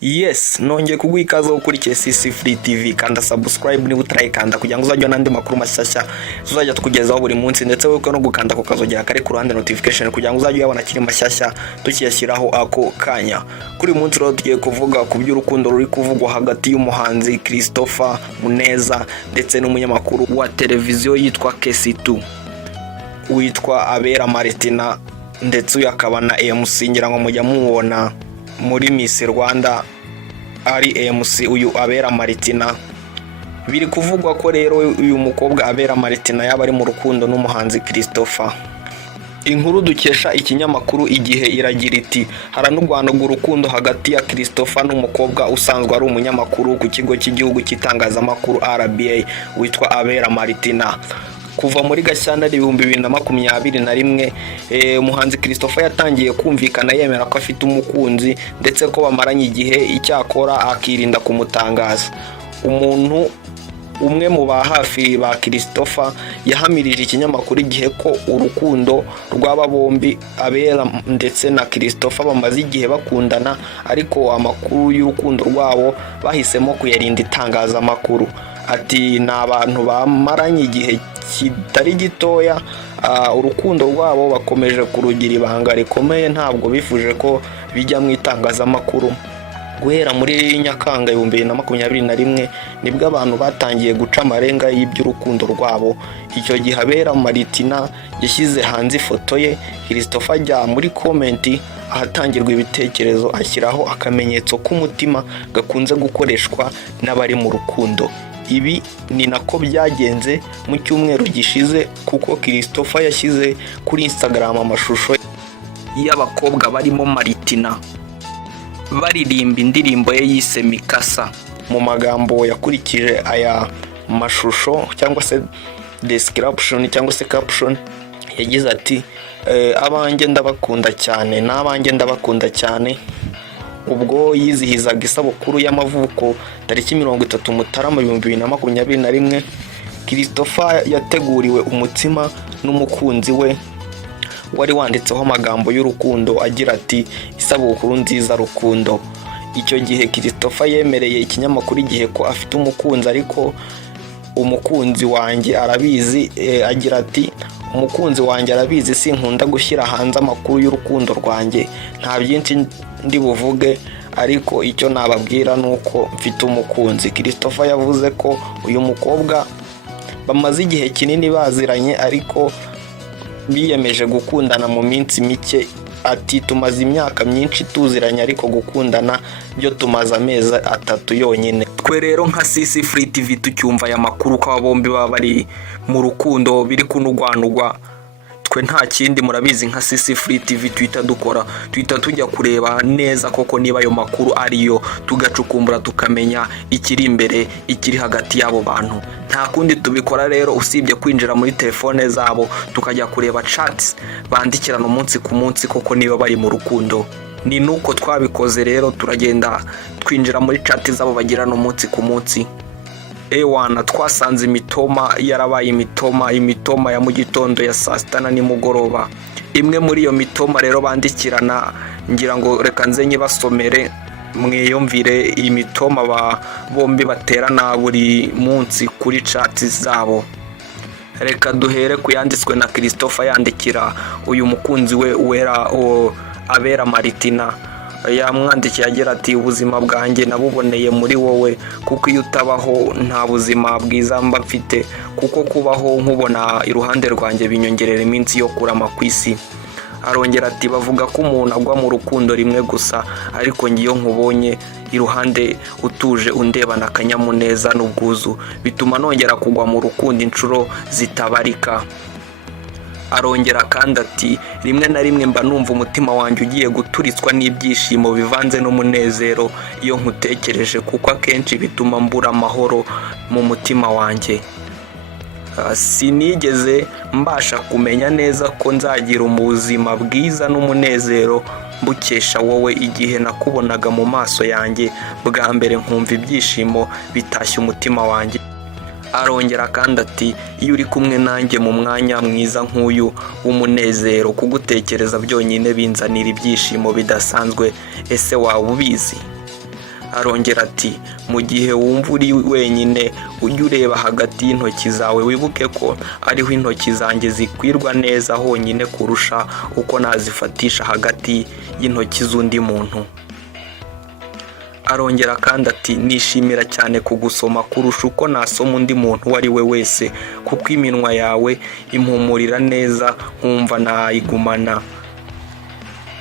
Yes, nongeye kuguha ikaze ukurikiye CC Free TV, kanda subscribe niba utarayikanda kugira ngo uzajye n'andi makuru mashyashya tuzajya tukugezaho buri munsi, ndetse wibuke no gukanda ku kazogera kari ku ruhande notification kugira ngo uzajye uyabona kiri mashyashya tukiyashyiraho ako kanya. Kuri uyu munsi rero tugiye kuvuga ku by'urukundo ruri kuvugwa hagati y'umuhanzi Christopher Muneza ndetse n'umunyamakuru wa televiziyo yitwa KC2 witwa Abera Martina, ndetse uyu akaba na MC ngira ngo mujya mubona muri Miss Rwanda ari MC uyu Abera Martina. Biri kuvugwa ko rero uyu mukobwa Abera Martina yaba ari mu rukundo n'umuhanzi Christopher. Inkuru dukesha ikinyamakuru Igihe iragira iti haranurwanirwa urukundo hagati ya Christopher n'umukobwa usanzwe ari umunyamakuru ku kigo cy'igihugu cy'itangazamakuru RBA witwa Abera Martina. Kuva muri Gashyantare 2021 umuhanzi Christopher yatangiye kumvikana yemera ko afite umukunzi ndetse ko bamaranye igihe icyakora akirinda kumutangaza. Umuntu umwe mu ba hafi ba Christopher yahamirije ikinyamakuru Igihe ko urukundo rw'aba bombi Abera ndetse na Christopher bamaze igihe bakundana, ariko amakuru y'urukundo rwabo bahisemo kuyarinda itangazamakuru. Ati ni abantu bamaranye igihe kitari gitoya, urukundo rwabo bakomeje kurugira ibanga rikomeye, ntabwo bifuje ko bijya mu itangazamakuru. Guhera muri Nyakanga 2021 nibwo abantu batangiye guca amarenga y'iby'urukundo rwabo. Icyo gihe Abera Martina yashyize hanze ifoto ye, Christopher ajya muri comment ahatangirwa ibitekerezo ashyiraho akamenyetso k'umutima gakunze gukoreshwa n'abari mu rukundo. Ibi ni nako byagenze mu cyumweru gishize, kuko Christopher yashyize kuri Instagram amashusho y'abakobwa barimo Martina baririmba indirimbo ye yise Mikasa. Mu magambo yakurikije aya mashusho cyangwa se description cyangwa se caption yagize ati abanjye ndabakunda cyane, n'abanjye ndabakunda cyane. Ubwo yizihizaga isabukuru y'amavuko tariki 30 Mutarama 2021, Christopher yateguriwe umutsima n'umukunzi we wari wanditseho amagambo y'urukundo agira ati isabukuru nziza rukundo. Icyo gihe Christopher yemereye ikinyamakuru Igihe ko afite umukunzi, ariko umukunzi wanjye arabizi, agira ati umukunzi wanjye arabizi sinkunda gushyira hanze amakuru y'urukundo rwanjye, nta byinshi ndi buvuge, ariko icyo nababwira nuko mfite umukunzi. Christopher yavuze ko uyu mukobwa bamaze igihe kinini baziranye, ariko biyemeje gukundana mu minsi mike. Ati tumaze imyaka myinshi tuziranye, ariko gukundana byo tumaze amezi 3 yonyine. Twe rero nka CC Free TV tucyumva aya makuru ko bombi baba bari mu rukundo biri kunugwanugwa, twe nta kindi murabizi nka CC Free TV twita dukora, twita tujya kureba neza koko niba ayo makuru ariyo, tugacukumbura tukamenya ikiri imbere ikiri hagati y'abo bantu. Nta kundi tubikora rero usibye kwinjira muri telefone zabo tukajya kureba chats bandikirana umunsi ku munsi koko niba bari mu rukundo. Ni nuko twabikoze rero, turagenda twinjira muri chat zabo bagirana umunsi ku munsi. Ewana twasanze imitoma yarabaye imitoma ya mu gitondo ya saa 6 na nimugoroba. Imwe muri iyo mitoma rero bandikirana, ngira ngo reka nze nyibasomere mwiyumvire iyi mitoma bombi baterana buri munsi kuri chat zabo. Reka duhere ku yanditswe na Christopher yandikira uyu mukunzi we wera Abera Martina. Yamwandikiye agira ati ubuzima bwanjye nabuboneye muri wowe, kuko iyo utabaho nta buzima bwiza mba mfite, kuko kubaho nkubona iruhande rwanjye binyongerera iminsi yo kurama ku isi. Arongera ati bavuga ko umuntu agwa mu rukundo rimwe gusa, ariko ngiyo nkubonye iruhande utuje undebana akanyamuneza n'ubwuzu, bituma nongera kugwa mu rukundo inshuro zitabarika. Arongera kandi ati rimwe na rimwe mba numva umutima wanjye ugiye guturitswa n'ibyishimo bivanze n'umunezero iyo nkutekereje, kuko akenshi bituma mbura amahoro mu mutima wanjye. Sinigeze mbasha kumenya neza ko nzagira ubuzima bwiza n'umunezero mbukesha wowe. Igihe nakubonaga mu maso yanjye bwa mbere nkumva ibyishimo bitashye umutima wanjye. Arongera kandi ati iyo uri kumwe nanjye mu mwanya mwiza nk'uyu w'umunezero, kugutekereza byonyine binzanira ibyishimo bidasanzwe. Ese waba ubizi? Arongera ati mu gihe wumva uri wenyine ujye ureba hagati y'intoki zawe wibuke ko ariho intoki zanjye zikwirwa neza honyine kurusha uko nazifatisha hagati y'intoki z'undi muntu. Arongera kandi ati nishimira cyane kugusoma kurusha uko nasoma undi muntu uwo ari we wese kuko iminwa yawe impumurira neza nkumva nayigumana.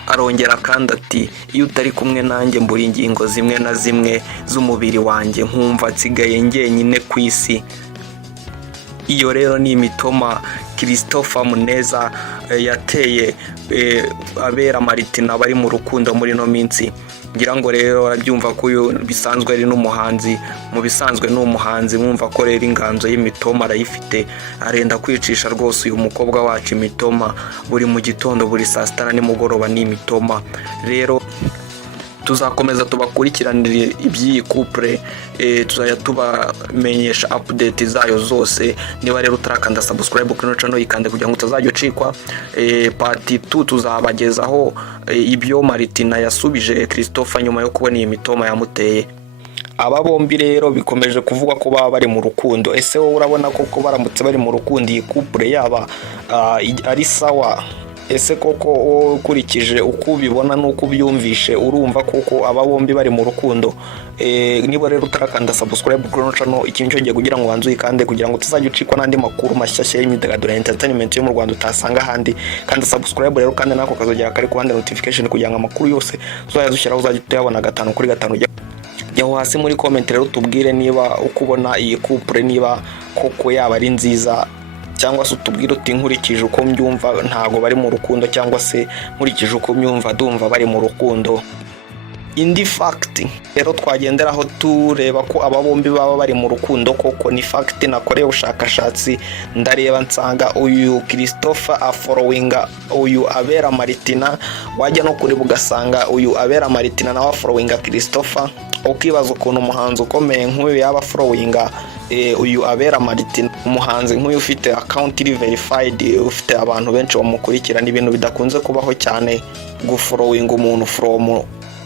Arongera kandi ati iyo utari kumwe nanjye mbura ingingo zimwe na zimwe z'umubiri wanjye nkumva nsigaye njyenyine ku isi. Iyo rero ni imitoma Christopher Muneza yateye Abera Maritina bari mu rukundo muri no minsi. Ngira ngo rero arabyumva ko uyu bisanzwe ari n'umuhanzi, mu bisanzwe n'umuhanzi mwumva ko rero inganzo y'imitoma arayifite, arenda kwicisha rwose uyu mukobwa wacu imitoma buri mu gitondo buri saa sita nimugoroba ni imitoma. Rero tuzakomeza tubakurikiranire iby'iyi couple, tuzajya tubamenyesha update zayo zose. Niba rero utarakanda subscribe kuri channel yikande kugira ngo utazajya ucikwa. Part 2 tuzabagezaho ibyo Maritina yasubije Christopher nyuma yo kubona iyi mitoma yamuteye. Aba bombi rero bikomeje kuvuga ko baba bari mu rukundo. Ese wowe urabona koko baramutse bari mu rukundo iyi couple yaba ari sawa? Ese koko ukurikije uko ubibona n'uko ubyumvishe urumva koko aba bombi bari mu rukundo? Niba rero utarakanda subscribe kuri channel ikintu cyo giye kugira ngo banzu ikande kugira ngo tuzajye ucikwa n'andi makuru mashyashya y'imyidagaduro entertainment yo mu Rwanda utasanga handi. Kandi subscribe rero kandi nako kazogera kare ku notification kugira ngo amakuru yose uzajya dushyiraho uzajya tuyabona 5 kuri 5. Jyaho hasi muri comment rero tubwire niba ukubona iyi couple niba koko yaba ari nziza, cyangwa se utubwire uti nkurikije uko mbyumva ntago bari mu rukundo, cyangwa se nkurikije uko myumva ndumva bari mu rukundo. Indi fact rero twagenderaho tureba ko aba bombi baba bari mu rukundo koko ni fact nakoreye ubushakashatsi ndareba nsanga uyu Christopher afollowinga uyu Abera Maritina, wajya no kuri bugasanga uyu Abera Maritina nawe afollowinga Christopher. Ukibaza ukuntu umuhanzi ukomeye nk'uyu yaba followinga uyu Abera Maritina, umuhanzi nk'uyu ufite account iri verified, ufite abantu benshi bamukurikirana, ibintu bidakunze kubaho cyane gufollowinga umuntu from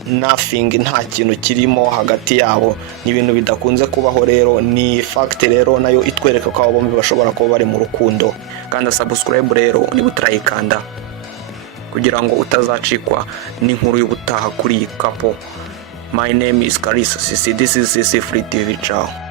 nothing, nta kintu kirimo hagati yabo, ni ibintu bidakunze kubaho. Rero ni fact rero nayo itwereka ko abo bombi bashobora kuba bari mu rukundo. Kandi subscribe rero niba utarayikanda kugira ngo utazacikwa n'inkuru y'ubutaha kuri iyi couple. My name is Kalisa Sisi, this is Sisi Free TV. Ciao.